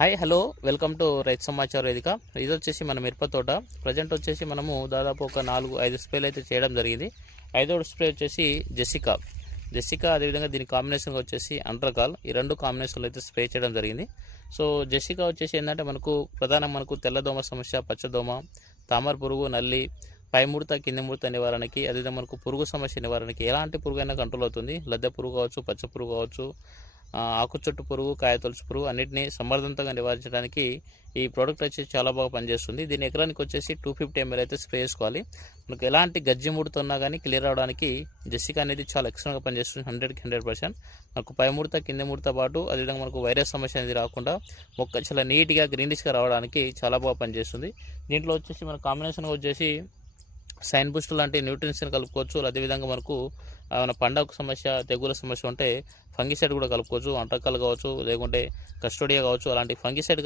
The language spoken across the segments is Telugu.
హాయ్ హలో వెల్కమ్ టు రైతు సమాచార వేదిక. ఇది వచ్చేసి మన మిరప తోట. ప్రజెంట్ వచ్చేసి మనము దాదాపు ఒక 4-5 స్ప్రేలు అయితే చేయడం జరిగింది. 5వ స్ప్రే వచ్చేసి జెసికా అదేవిధంగా దీని కాంబినేషన్ వచ్చేసి అంట్రకాల్. ఈ రెండు కాంబినేషన్లో అయితే స్ప్రే చేయడం జరిగింది. సో జెసికా వచ్చేసి ఏంటంటే మనకు తెల్లదోమ సమస్య, పచ్చదోమ, తామర పురుగు, నల్లి, పై ముడత కింది ముడత నివారణకి, అదేవిధంగా మనకు పురుగు సమస్య నివారణకి ఎలాంటి పురుగు అయినా కంట్రోల్ అవుతుంది. లద్దె పురుగు కావచ్చు, పచ్చ పురుగు కావచ్చు, ఆకు చుట్టు పురుగు, కాయ తొలుచు పురుగు అన్నిటిని సమర్థవంతంగా నివారించడానికి ఈ ప్రోడక్ట్ వచ్చేసి చాలా బాగా పనిచేస్తుంది. దీని ఎకరానికి వచ్చేసి 250 ml అయితే స్ప్రే చేసుకోవాలి. మనకు ఎలాంటి గజ్జి ముడుతున్నా కానీ క్లియర్ అవడానికి జెసికా అనేది చాలా ఎక్స్ట్రాగా పనిచేస్తుంది. 100కి 100%. మనకు పై ముడత కింద ముడత పాటు అదేవిధంగా మనకు వైరస్ సమస్య అనేది రాకుండా మొక్క చాలా నీట్గా గ్రీనిష్గా రావడానికి చాలా బాగా పనిచేస్తుంది. దీంట్లో వచ్చేసి మన కాంబినేషన్గా వచ్చేసి సైన్ బూస్ట్ లాంటి న్యూట్రియన్స్ని కలుపుకోవచ్చు. అదేవిధంగా మనకు మన పండగ సమస్య, తెగుల సమస్య ఉంటే ఫంగిసైడ్ కూడా కలుపుకోవచ్చు. అంటకాలు కావచ్చు, లేకుంటే కస్టోడియా కావచ్చు, అలాంటి ఫంగిసైడ్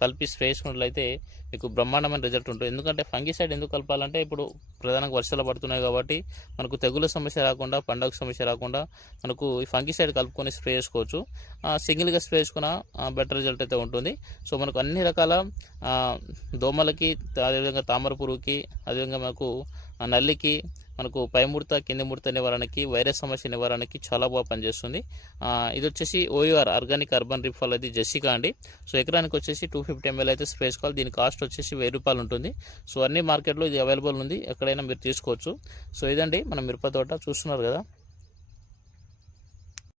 కలిపి స్ప్రే చేసుకున్నట్లయితే మీకు బ్రహ్మాండమైన రిజల్ట్ ఉంటుంది. ఎందుకంటే ఫంగిసైడ్ ఎందుకు కలపాలంటే ఇప్పుడు ప్రధానంగా వర్షాలు పడుతున్నాయి కాబట్టి మనకు తెగుల సమస్య రాకుండా, పండగ సమస్య రాకుండా మనకు ఈ ఫంగిసైడ్ కలుపుకొని స్ప్రే చేసుకోవచ్చు. సింగిల్గా స్ప్రే చేసుకున్న బెటర్ రిజల్ట్ అయితే ఉంటుంది. సో మనకు అన్ని రకాల దోమలకి, అదేవిధంగా తామర పురుగుకి, అదేవిధంగా మనకు నల్లికి, మనకు పై ముడత కింది ముడత నివారణకి, వైరస్ సమస్య నివారణకి చాలా బాగా పనిచేస్తుంది. ఇది వచ్చేసి OUR ఆర్గానిక్ అర్బన్ రిఫాల్ అది జెసికా అండి. సో ఎకరానికి వచ్చేసి 250 ml అయితే స్ప్రే చేసుకోవాలి. దీని కాస్ట్ వచ్చేసి 1000 రూపాయలు ఉంటుంది. సో అన్ని మార్కెట్లో ఇది అవైలబుల్ ఉంది, ఎక్కడైనా మీరు తీసుకోవచ్చు. సో ఇదండి మన మిరప తోట చూస్తున్నారు కదా.